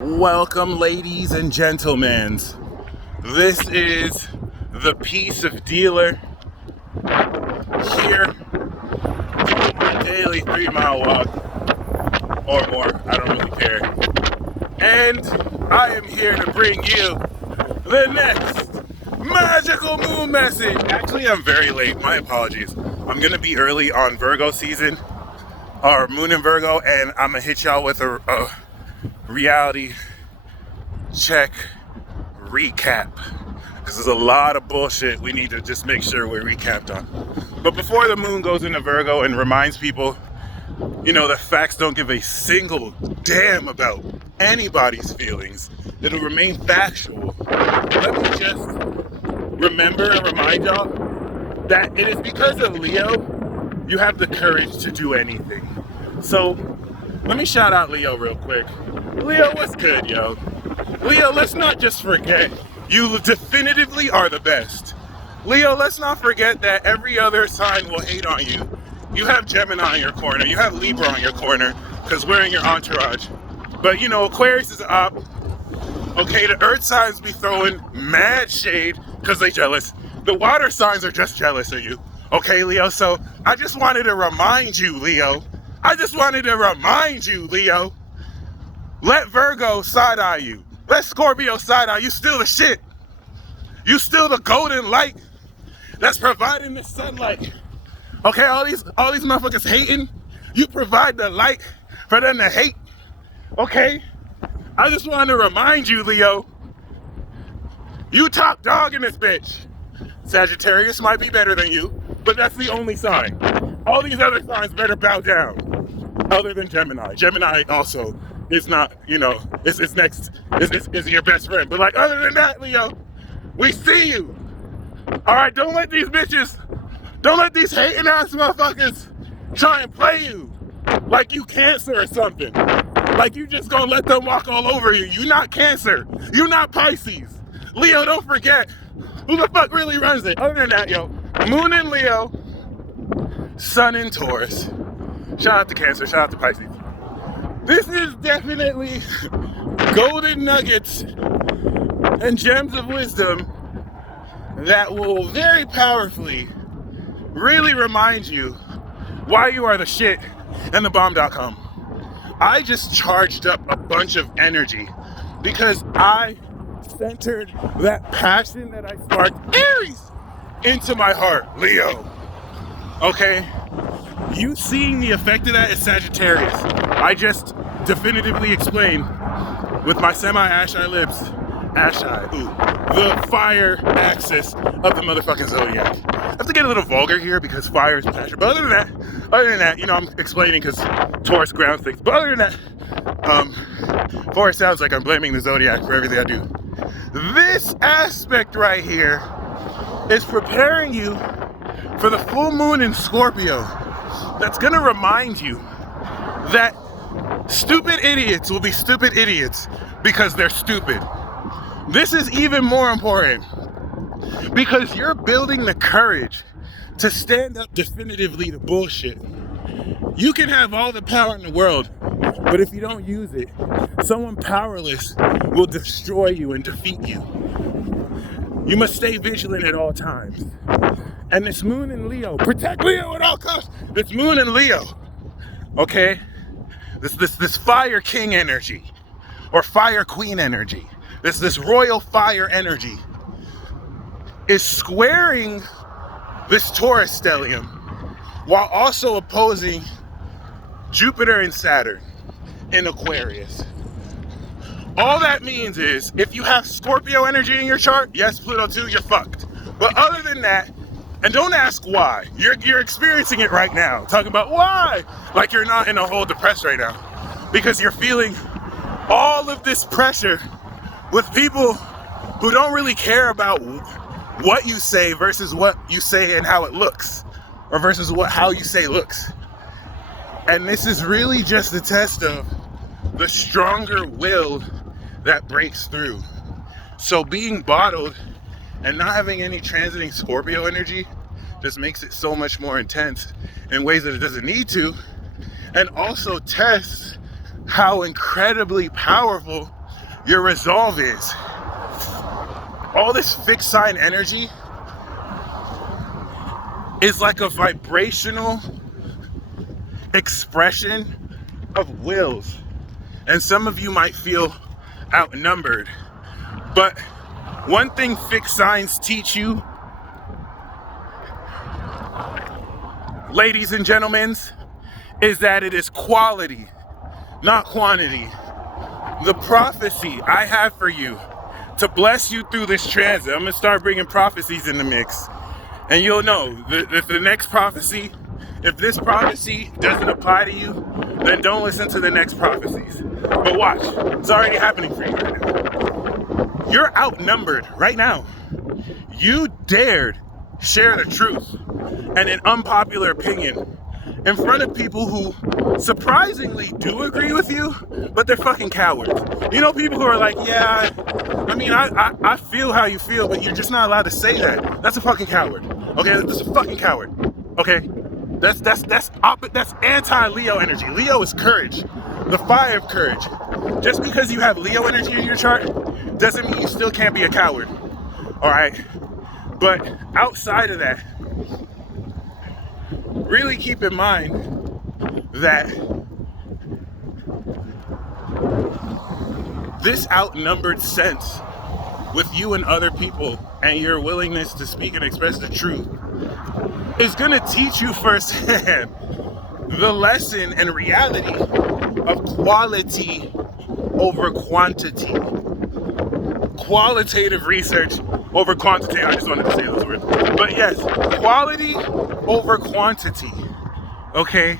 Welcome, ladies and gentlemen. This is the piece of dealer here, a daily 3-mile walk or more. I don't really care. And I am here to bring you the next magical moon message. Actually, I'm very late. My apologies. I'm gonna be early on Virgo season, or moon in Virgo, and I'm gonna hit y'all with a reality check recap, because there's a lot of bullshit we need to just make sure we're recapped on. But before the moon goes into Virgo and reminds people, that facts don't give a single damn about anybody's feelings, it'll remain factual. Let me just remember and remind y'all that it is because of Leo you have the courage to do anything. So let me shout out Leo real quick. Leo, what's good, yo? Leo, let's not just forget, you definitively are the best. Leo, let's not forget that every other sign will hate on you. You have Gemini on your corner, you have Libra on your corner, because we're in your entourage. But Aquarius is up. Okay, the earth signs be throwing mad shade because they jealous. The water signs are just jealous of you. Okay, Leo, so I just wanted to remind you, Leo. Let Virgo side-eye you. Let Scorpio side-eye you. Still the shit. You still the golden light that's providing the sunlight. Okay, all these motherfuckers hating. You provide the light for them to hate. Okay? I just wanted to remind you, Leo. You top dog in this bitch. Sagittarius might be better than you, but that's the only sign. All these other signs better bow down. Other than Gemini. Gemini also is not, it's next, is your best friend. But other than that, Leo, we see you. All right, don't let these hating ass motherfuckers try and play you like you Cancer or something. Like you just gonna let them walk all over you. You not Cancer. You not Pisces. Leo, don't forget, who the fuck really runs it? Other than that, yo, Moon in Leo, Sun in Taurus. Shout out to Cancer, shout out to Pisces. This is definitely golden nuggets and gems of wisdom that will very powerfully really remind you why you are the shit and the bomb.com. I just charged up a bunch of energy because I centered that passion that I sparked Aries into my heart, Leo. Okay? You seeing the effect of that is Sagittarius. I just definitively explained with my semi-ash-eye lips, the fire axis of the motherfucking zodiac. I have to get a little vulgar here because fire is passion. But other than that, I'm explaining because Taurus ground things. But other than that, before it sounds like I'm blaming the zodiac for everything I do. This aspect right here is preparing you for the full moon in Scorpio. That's gonna remind you that stupid idiots will be stupid idiots because they're stupid. This is even more important because you're building the courage to stand up definitively to bullshit. You can have all the power in the world, but if you don't use it, someone powerless will destroy you and defeat you. You must stay vigilant at all times. And this moon in Leo, protect Leo at all costs. This moon in Leo, okay? This fire king energy or fire queen energy, this royal fire energy is squaring this Taurus stellium while also opposing Jupiter and Saturn in Aquarius. All that means is if you have Scorpio energy in your chart, yes, Pluto too, you're fucked. But other than that, and don't ask why. You're experiencing it right now. Talking about why? Like you're not in a hole depressed right now. Because you're feeling all of this pressure with people who don't really care about what you say versus what you say and how it looks. Or versus how you say looks. And this is really just a test of the stronger will that breaks through. So being bottled and not having any transiting Scorpio energy just makes it so much more intense in ways that it doesn't need to, and also tests how incredibly powerful your resolve is. All this fixed sign energy is like a vibrational expression of wills. And some of you might feel outnumbered. But one thing fixed signs teach you, ladies and gentlemen, is that it is quality, not quantity. The prophecy I have for you to bless you through this transit, I'm gonna start bringing prophecies in the mix. And you'll know, the next prophecy, if this prophecy doesn't apply to you, then don't listen to the next prophecies. But watch, it's already happening for you right now. You're outnumbered right now. You dared share the truth and an unpopular opinion in front of people who surprisingly do agree with you, but they're fucking cowards. You know, people who are like, yeah, I mean, I feel how you feel, but you're just not allowed to say that. That's a fucking coward. Okay, that's a fucking coward. Okay, that's anti-Leo energy. Leo is courage, the fire of courage. Just because you have Leo energy in your chart doesn't mean you still can't be a coward. All right, but outside of that, really keep in mind that this outnumbered sense with you and other people and your willingness to speak and express the truth is going to teach you firsthand the lesson and reality of quality over quantity. Qualitative research over quantity. I just wanted to say those words. But yes, quality over quantity. Okay?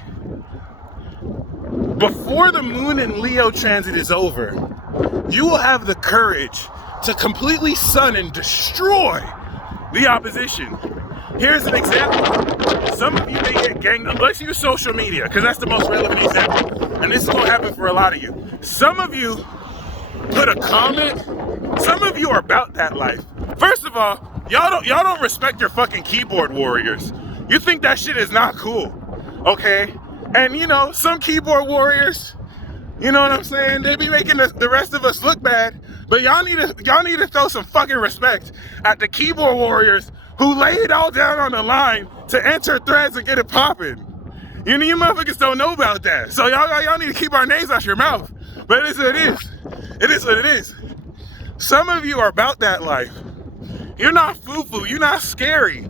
Before the moon and Leo transit is over, you will have the courage to completely sun and destroy the opposition. Here's an example. Some of you may get ganged. Let's use social media, because that's the most relevant example. And this is going to happen for a lot of you. Some of you put a comment. Some of you are about that life. First of all, y'all don't respect your fucking keyboard warriors. You think that shit is not cool, okay? And you know, some keyboard warriors, you know what I'm saying? They be making the rest of us look bad. But y'all need to throw some fucking respect at the keyboard warriors who lay it all down on the line to enter threads and get it popping. You motherfuckers don't know about that. So y'all need to keep our names out your mouth. But it is what it is. It is what it is. Some of you are about that life. You're not foo-foo. You're not scary.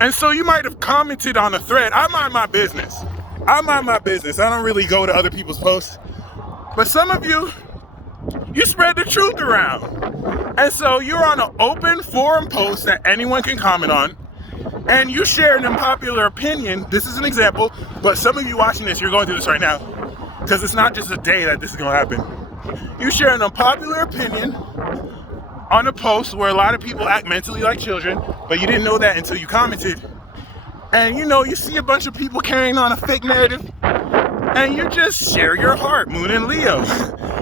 And so you might have commented on a thread. I mind my business. I don't really go to other people's posts. But some of you spread the truth around. And so you're on an open forum post that anyone can comment on. And you share an unpopular opinion. This is an example. But some of you watching this, you're going through this right now. Because it's not just a day that this is going to happen. You share an unpopular opinion on a post where a lot of people act mentally like children, but you didn't know that until you commented. And you know, you see a bunch of people carrying on a fake narrative, and you just share your heart, Moon and Leo.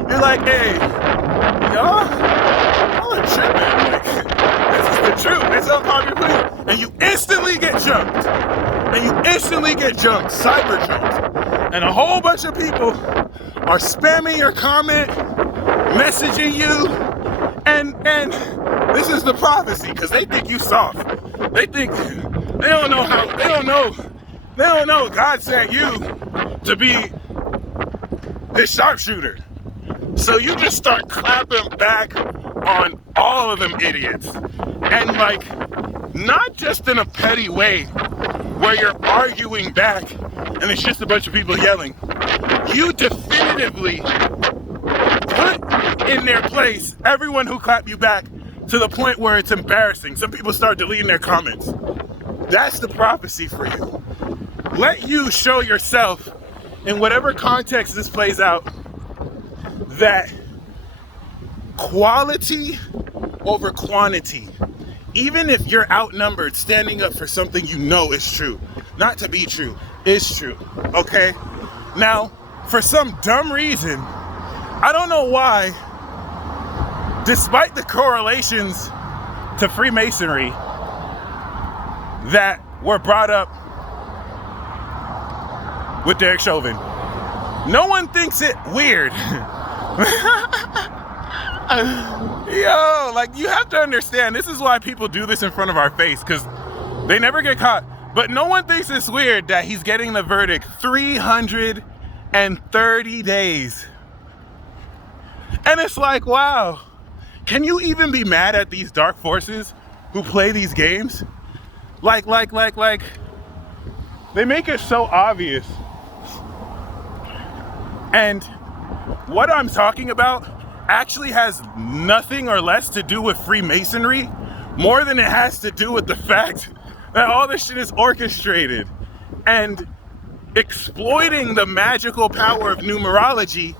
You're like, hey, y'all are tripping. Like, this is the truth. It's unpopular opinion. And you instantly get jumped. Cyber jumped. And a whole bunch of people are spamming your comment, messaging you, and this is the prophecy, because they think you soft. They don't know God sent you to be this sharpshooter. So you just start clapping back on all of them idiots. And like, not just in a petty way where you're arguing back and it's just a bunch of people yelling. You definitively put in their place everyone who clapped you back to the point where it's embarrassing. Some people start deleting their comments. That's the prophecy for you. Let you show yourself, in whatever context this plays out, that quality over quantity, even if you're outnumbered, standing up for something you know is true, not to be true, is true, okay? Now, for some dumb reason, I don't know why, despite the correlations to Freemasonry that were brought up with Derek Chauvin, no one thinks it weird Yo, like, you have to understand, this is why people do this in front of our face, because they never get caught. But no one thinks it's weird that he's getting the verdict 330 days. And it's like, wow, can you even be mad at these dark forces who play these games? Like, they make it so obvious. And what I'm talking about actually has nothing or less to do with Freemasonry, more than it has to do with the fact that all this shit is orchestrated and exploiting the magical power of numerology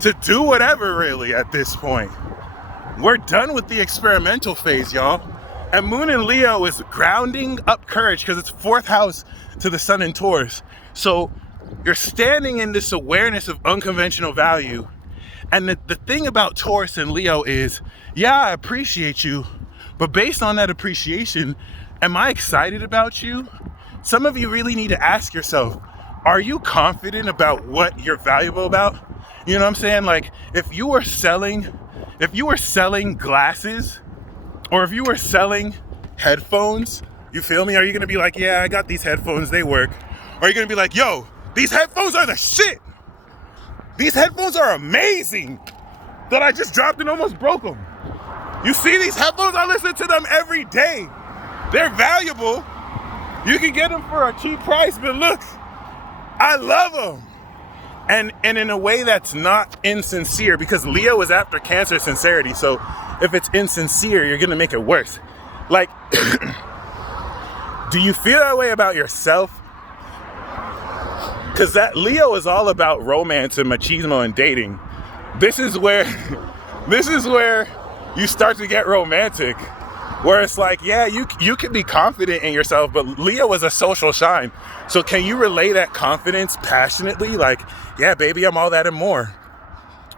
to do whatever, really, at this point. We're done with the experimental phase, y'all. And Moon in Leo is grounding up courage because it's 4th house to the Sun in Taurus. So you're standing in this awareness of unconventional value. And the thing about Taurus and Leo is, yeah, I appreciate you, but based on that appreciation, am I excited about you? Some of you really need to ask yourself, are you confident about what you're valuable about? You know what I'm saying? Like, if you were selling glasses, or if you were selling headphones, you feel me? Are you gonna be like, yeah, I got these headphones, they work? Or are you gonna be like, yo, these headphones are the shit. These headphones are amazing that I just dropped and almost broke them. You see these headphones? I listen to them every day. They're valuable. You can get them for a cheap price, but look, I love them. And in a way that's not insincere, because Leo is after Cancer sincerity. So if it's insincere, you're gonna make it worse. Like, do you feel that way about yourself? Because that Leo is all about romance and machismo and dating. This is where you start to get romantic, where it's like, yeah, you can be confident in yourself, but Leo is a social shine. So can you relay that confidence passionately? Like, yeah, baby, I'm all that and more.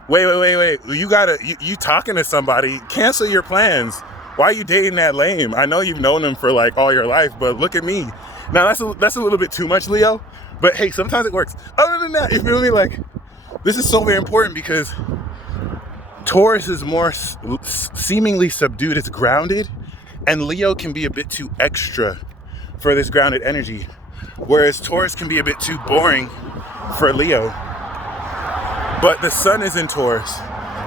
Wait. You talking to somebody, cancel your plans. Why are you dating that lame? I know you've known him for like all your life, but look at me. Now that's a little bit too much, Leo. But hey, sometimes it works. Other than that, you feel me? Like, this is so very important because Taurus is more seemingly subdued, it's grounded, and Leo can be a bit too extra for this grounded energy, whereas Taurus can be a bit too boring for Leo. But the Sun is in Taurus,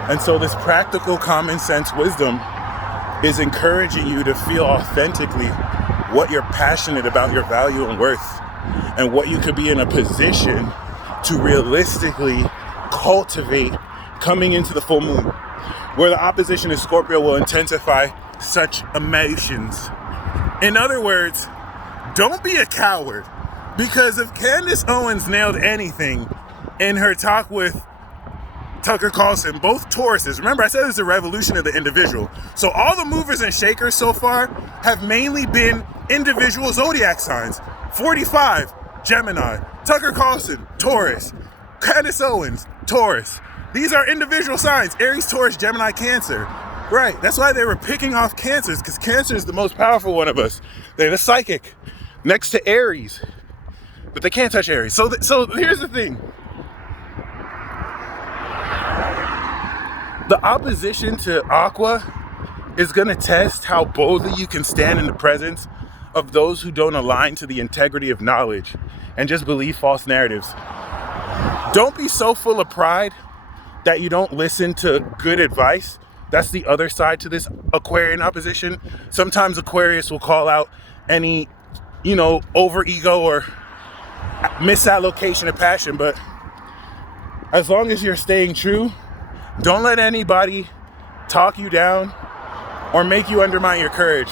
and so this practical common sense wisdom is encouraging you to feel authentically what you're passionate about, your value and worth, and what you could be in a position to realistically cultivate coming into the full moon, where the opposition in Scorpio will intensify such emotions. In other words, don't be a coward, because if Candace Owens nailed anything in her talk with Tucker Carlson, both Tauruses, remember I said it's a revolution of the individual, so all the movers and shakers so far have mainly been individual zodiac signs. 45, Gemini. Tucker Carlson, Taurus. Candace Owens, Taurus. These are individual signs: Aries, Taurus, Gemini, Cancer. Right, that's why they were picking off Cancers, because Cancer is the most powerful one of us. They're the psychic, next to Aries, but they can't touch Aries. So here's the thing. The opposition to Aqua is gonna test how boldly you can stand in the presence of those who don't align to the integrity of knowledge and just believe false narratives. Don't be so full of pride that you don't listen to good advice. That's the other side to this Aquarian opposition. Sometimes Aquarius will call out any, over ego or misallocation of passion, but as long as you're staying true, don't let anybody talk you down or make you undermine your courage.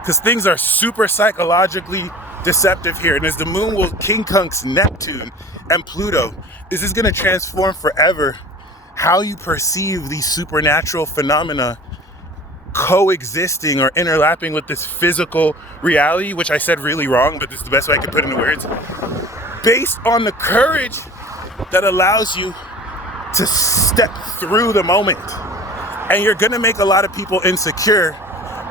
Because things are super psychologically deceptive here. And as the moon will quincunx Neptune and Pluto, this is going to transform forever how you perceive these supernatural phenomena coexisting or interlapping with this physical reality, which I said really wrong, but this is the best way I could put it into words, based on the courage that allows you to step through the moment. And you're going to make a lot of people insecure,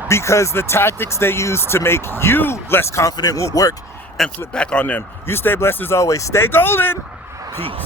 because the tactics they use to make you less confident won't work and flip back on them. You stay blessed as always. Stay golden. Peace.